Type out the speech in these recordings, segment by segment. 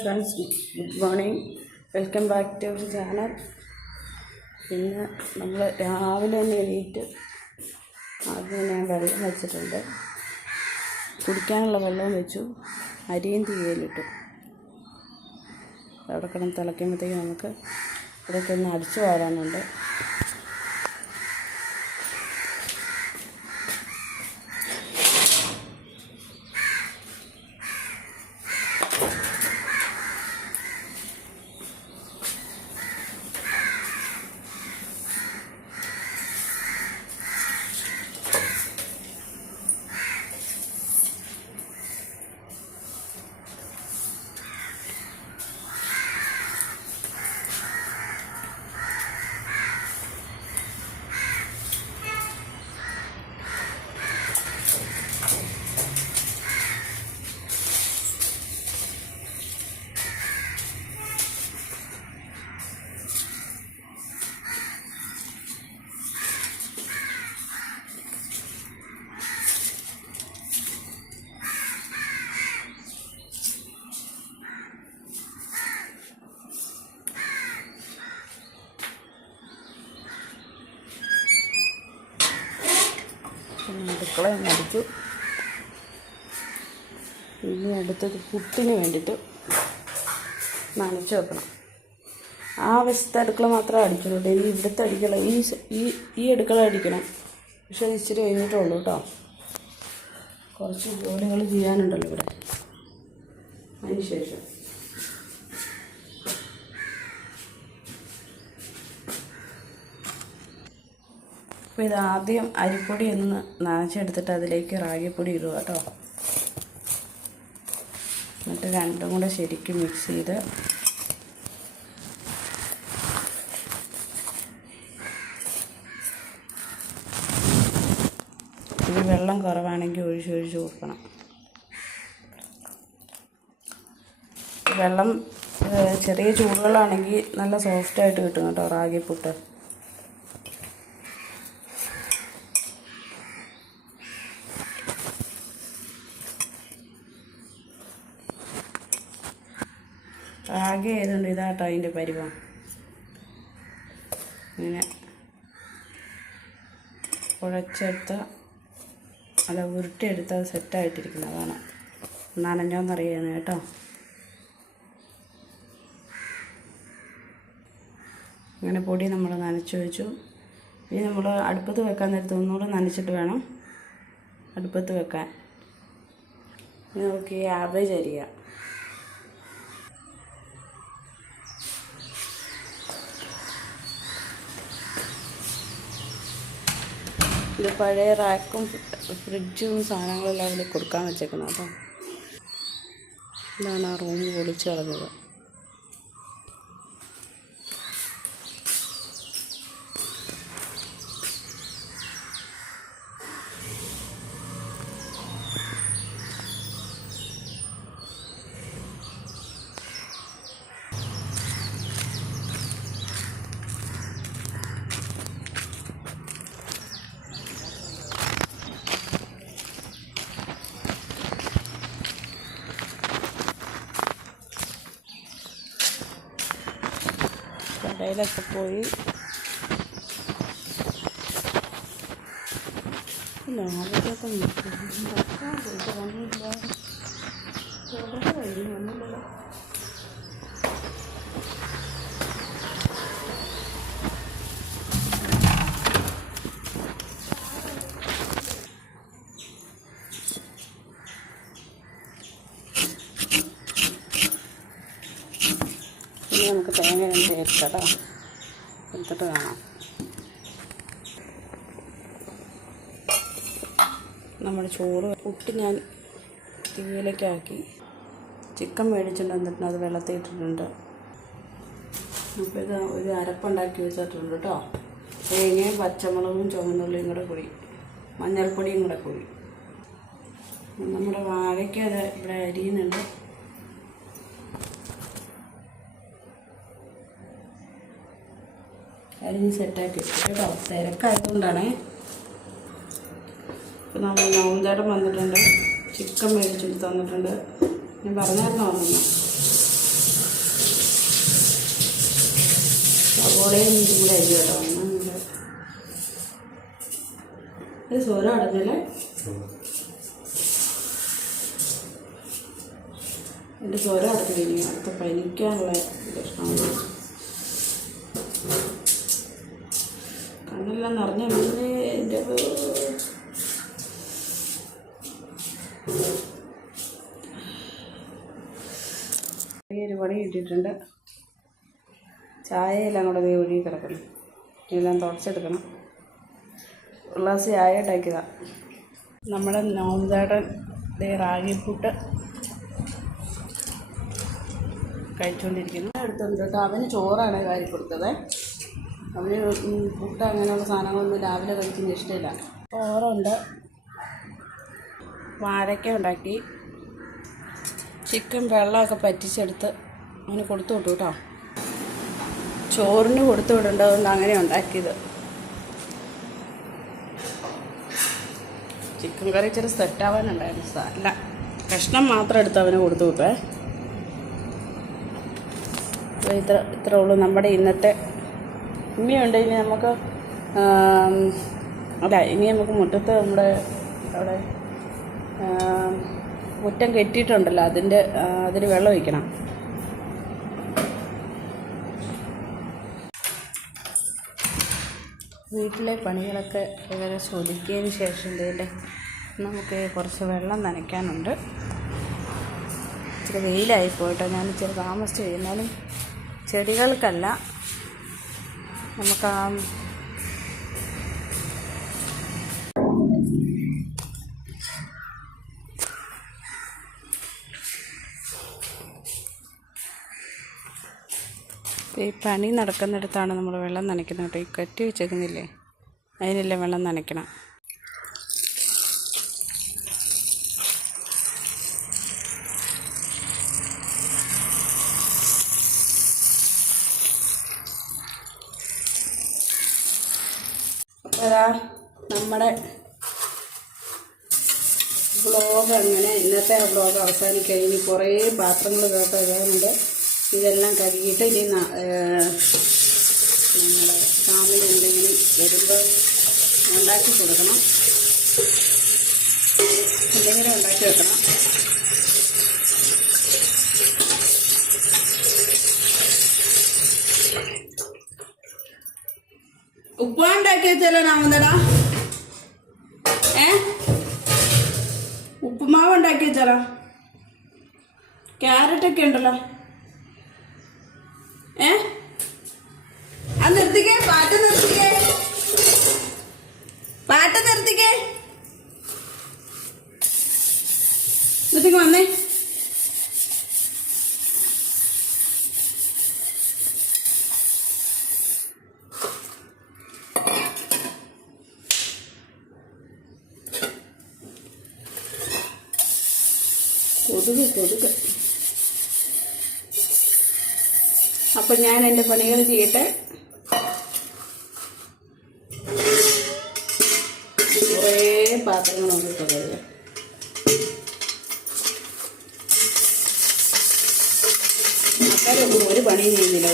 Friends, good morning. Welcome back to our channel. ഇന്ന് നമ്മൾ രാവിലെ തന്നെ എണീറ്റ് ആദ്യം ഞാൻ വെള്ളം വെച്ചിട്ടുണ്ട്. കുടിക്കാനുള്ള വെള്ളവും വെച്ചു, അരിയും തീയിലിട്ടു. അവിടെ കിടന്ന് തിളയ്ക്കുമ്പോഴത്തേക്ക് നമുക്ക് ഇവിടെയൊക്കെ ഒന്ന് അടിച്ചു വാരാനുണ്ട്. അടുക്കള അടിച്ചു. ഇനി അടുത്തത് പുട്ടിന് വേണ്ടിയിട്ട് നനച്ച് വെക്കണം. ആ വശത്തെ അടുക്കള മാത്രമേ അടിച്ചുള്ളൂ. ഇനി ഇവിടുത്തെ അടിക്കള ഈ അടുക്കള അടിക്കണം. പക്ഷെ അത് ഇച്ചിരി കഴിഞ്ഞിട്ടുള്ളൂ കേട്ടോ. കുറച്ച് ജോലികൾ ചെയ്യാനുണ്ടല്ലോ ഇവിടെ. അതിന് ശേഷം അപ്പോൾ ഇതാദ്യം അരിപ്പൊടി ഒന്ന് നനച്ചെടുത്തിട്ട് അതിലേക്ക് റാഗിപ്പൊടി ഇടുക കേട്ടോ. എന്നിട്ട് രണ്ടും കൂടെ ശരിക്കും മിക്സ് ചെയ്ത് ഇത് വെള്ളം കുറവാണെങ്കിൽ ഒഴിച്ച് കൊടുക്കണം. വെള്ളം ചെറിയ ചൂടുകളാണെങ്കിൽ നല്ല സോഫ്റ്റായിട്ട് കിട്ടും കേട്ടോ റാഗിപ്പുട്ട്. റാഗി ആയതുകൊണ്ട് ഇതാട്ടോ അതിൻ്റെ പരിവം. ഇങ്ങനെ കുഴച്ചെടുത്ത് അല്ല ഉരുട്ടിയെടുത്ത് അത് സെറ്റായിട്ടിരിക്കുന്നതാണ്. നനഞ്ഞോന്നറിയാന്ന് കേട്ടോ. ഇങ്ങനെ പൊടി നമ്മൾ നനച്ച് വെച്ചു. ഇനി നമ്മൾ അടുപ്പത്ത് വെക്കാൻ നേരത്ത് ഒന്നുകൂടെ നനച്ചിട്ട് വേണം അടുപ്പത്ത് വെക്കാൻ. ഇനി നമുക്ക് ഈ ആവറേജ് അരിയാം. ഇത് പഴയ റാക്കും ഫ്രിഡ്ജും സാധനങ്ങളെല്ലാം അതിൽ കൊടുക്കാൻ വെച്ചേക്കണം കേട്ടോ. ഇതാണ് ആ റൂം പൊളിച്ച് കളഞ്ഞത്. കടയിലൊക്കെ പോയി ലാഭത്തൊക്കെ വന്നില്ലല്ലോ. ഇനി നമുക്ക് തേങ്ങ ചേർക്കട്ടോ, എടുത്തിട്ട് കാണാം. നമ്മുടെ ചോറ് പുട്ട് ഞാൻ തീയിലേക്കാക്കി ചിക്കൻ മേടിച്ചിട്ട് വന്നിട്ട് അത് വെള്ളത്തിൽ ഇട്ടിട്ടുണ്ട്. അപ്പോൾ ഇത് ഒരു അരപ്പുണ്ടാക്കി വെച്ചിട്ടുണ്ട് കേട്ടോ. തേങ്ങയും പച്ചമുളകും ചുവന്നുള്ളിയും കൂടെ കൂടി മഞ്ഞൾപ്പൊടിയും കൂടെ കൂടി. നമ്മുടെ വാഴയ്ക്ക് അത് ഇവിടെ അരിയുന്നുണ്ട്. അരിഞ്ഞ് സെറ്റാക്കി വെച്ചിട്ട് കേട്ടോ. തിരക്കായതുകൊണ്ടാണ്. ഇപ്പോൾ നമ്മൾ നവന്തേടം വന്നിട്ടുണ്ട്, ചിക്കൻ മേടിച്ചിട്ട് തന്നിട്ടുണ്ട്. ഞാൻ പറഞ്ഞായിരുന്നു. സവോളയും ഇതും കൂടെ അരി കേട്ടോ. ഇത് സ്വരം അടഞ്ഞല്ലേ. എൻ്റെ സ്വരം അടഞ്ഞു കഴിഞ്ഞു. അടുത്ത പനിക്കാനുള്ള പ്രശ്നമാണ്. കണ്ണെല്ലാം നിറഞ്ഞ വീട് എൻ്റെ ഒരു പണി കിട്ടിയിട്ടുണ്ട്. ചായയെല്ലാം കൂടെ ഒഴുകി കിടക്കണം. എല്ലാം തുടച്ചെടുക്കണം. ഒരു ഗ്ലാസ് ചായ ഉണ്ടാക്കിയതാണ്. നമ്മുടെ നോമ്പേടൻ റാഗിപ്പുട്ട് കഴിച്ചുകൊണ്ടിരിക്കുന്നു. എടുത്തുണ്ട് കേട്ടോ. അവന് ചോറാണ് കാര്യം കൊടുത്തത്. അവന് പുട്ട് അങ്ങനെയുള്ള സാധനങ്ങളൊന്നും രാവിലെ കഴിക്കുന്ന ഇഷ്ടമില്ല. ചോറുണ്ട്, വാഴയ്ക്ക ഉണ്ടാക്കി, ചിക്കൻ വെള്ളമൊക്കെ പറ്റിച്ചെടുത്ത് അവന് കൊടുത്തു വിട്ടു കേട്ടോ. ചോറിന് കൊടുത്തു വിടേണ്ടതുകൊണ്ട് അങ്ങനെ ഉണ്ടാക്കിയത്. ചിക്കൻ കറി ഇച്ചിരി സെറ്റാവാനുണ്ടായിരുന്നു. അല്ല, കഷ്ണം മാത്രം എടുത്ത് അവന് കൊടുത്തു വിട്ടേ. അപ്പോൾ ഇത്ര ഉള്ളൂ നമ്മുടെ ഇന്നത്തെ. ഇനിയുണ്ട്. ഇനി നമുക്ക് ഇനി നമുക്ക് മുറ്റത്ത് നമ്മുടെ അവിടെ മുറ്റം കെട്ടിയിട്ടുണ്ടല്ലോ, അതിന് വെള്ളം ഒഴിക്കണം. വീട്ടിലെ പണികളൊക്കെ ഏകദേശം ഒതുക്കിയതിന് ശേഷം ഇതിൻ്റെ നമുക്ക് കുറച്ച് വെള്ളം നനയ്ക്കാനുണ്ട്. ഇച്ചിരി വെയിലായി പോയിട്ടോ. ഞാൻ ഇച്ചിരി താമസിച്ച് കഴിഞ്ഞാലും ചെടികൾക്കല്ല, നമുക്ക് ഈ പണി നടക്കുന്നിടത്താണ് നമ്മൾ വെള്ളം നനയ്ക്കുന്നത് കേട്ടോ. ഈ കെട്ടി വെച്ചേക്കുന്നില്ലേ, അതിനെല്ലാം വെള്ളം നനയ്ക്കണം. അപ്പോൾ അതാ നമ്മുടെ വ്ളോഗ് അങ്ങനെ ഇന്നത്തെ വ്ളോഗ് അവസാനിക്കുക. ഇനി കുറേ പാത്രങ്ങൾ കേൾക്കാറുണ്ട്. ഇതെല്ലാം കഴുകിയിട്ട് ഇനി നമ്മുടെ ഫാമിലി എന്തെങ്കിലും വരുമ്പോൾ ഉണ്ടാക്കി കൊടുക്കണം, എന്തെങ്കിലും ഉണ്ടാക്കി വെക്കണം. ഉപ്പുമാവ് ഉണ്ടാക്കി വെച്ചാലോ നാമന്തടാ? ഉപ്പുമാവ് ഉണ്ടാക്കി വെച്ചാലോ? ക്യാരറ്റൊക്കെ ഉണ്ടല്ലോ. അത് നിർത്തിക്കേ, പാട്ട് നിർത്തിക്കേ, പാട്ട് നിർത്തിക്കേ, നിർത്തിക്ക് വന്നേ. കൊതുക്. അപ്പം ഞാൻ എൻ്റെ പണികൾ ചെയ്യട്ടെ. കുറേ പാത്രങ്ങളുണ്ട് കേട്ടോ. ആൾക്കാരൊന്നും ഒരു പണിയും ചെയ്യുന്നില്ല.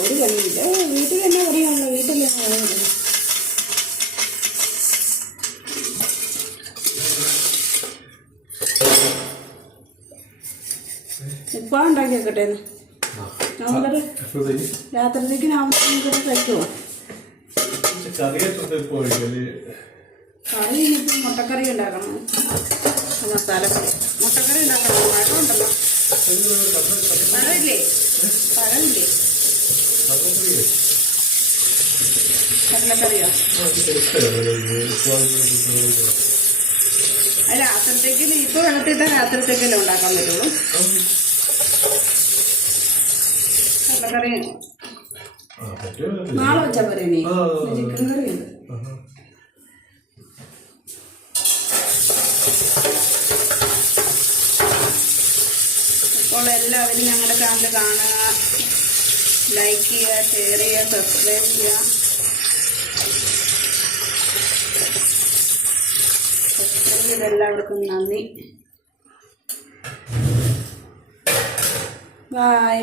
വീട്ടിൽ തന്നെ പണിയാണല്ലോ. വീട്ടിൽ ഉപ്പാ ഉണ്ടാക്കി വെക്കട്ടെ. രാത്രിയിലേക്ക് നാമത്തെ കഴിക്കുമോ? കറി ഇനിയിപ്പം മുട്ടക്കറി ഉണ്ടാക്കണം. മസാലക്കറി മുട്ടക്കറി ഉണ്ടാക്കണം. പഴമുണ്ടല്ലോ, പഴമില്ലേ? കടലക്കറിയോ? അത് രാത്രിത്തേക്ക് ഇപ്പോൾ വെള്ളത്തിട്ടാൽ രാത്രിത്തേക്കല്ലേ ഉണ്ടാക്കാൻ പറ്റുള്ളൂ. കടലക്കറി നാളെ വെച്ചാൽ പോരെ? ഇനി ചിക്കൻ കറിയുണ്ട്. അപ്പോൾ എല്ലാവരും ഞങ്ങളുടെ ചാനൽ കാണുക, ലൈക്ക് ചെയ്യുക, ഷെയർ ചെയ്യുക, സബ്സ്ക്രൈബ് ചെയ്യുക. സബ്സ്ക്രൈബ് ചെയ്ത എല്ലാവർക്കും നന്ദി. ബൈ.